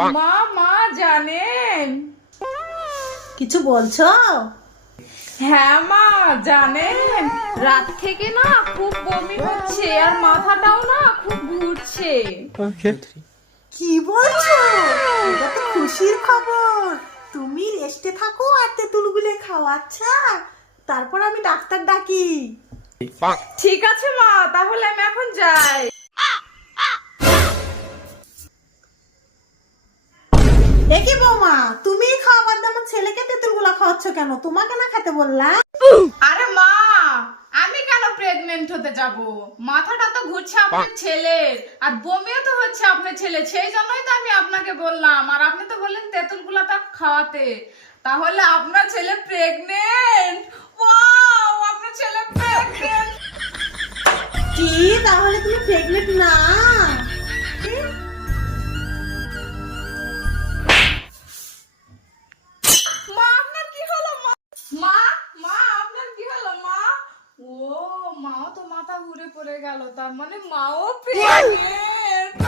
মা মা জানেন? কিছু বলছো? হ্যাঁ মা জানেন, রাত থেকে না খুব বমি হচ্ছে আর মাথাটাও না খুব ঘুরছে। কি বলছো? এটা তো খুশির খবর। তুমি রেস্টে থাকো আর তেঁতুলগুলো খাও, আচ্ছা? তারপর আমি ডাক্তার ডাকি। ঠিক আছে মা, তাহলে আমি এখন যাই। একি বৌমা, তুমি খাওয়াবার দাম ছেলেকে তেঁতুলগুলো খাওয়াচ্ছ কেন? তোমাকে না খেতে বললাম? আরে মা, আমি কেন প্রেগনেন্ট হতে যাব? মাথাটা তো ঘুরছে আপনার ছেলের, আর বমিও তো হচ্ছে আপনার ছেলে, সেই জন্যই তো আমি আপনাকে বললাম। আর আপনি তো বললেন তেঁতুলগুলো তা খাওয়াতে, তাহলে আপনার ছেলে প্রেগনেন্ট। ওয়াও, আপনার ছেলে প্রেগনেন্ট। কি, তাহলে তুমি প্রেগনেন্ট না? কি? মা আপনার কি হলো? মা মা মা আপনার কি হলো মা? ও, মাও তো মাথা ঘুরে পড়ে গেল, তার মানে মাও প্রেগনেন্ট।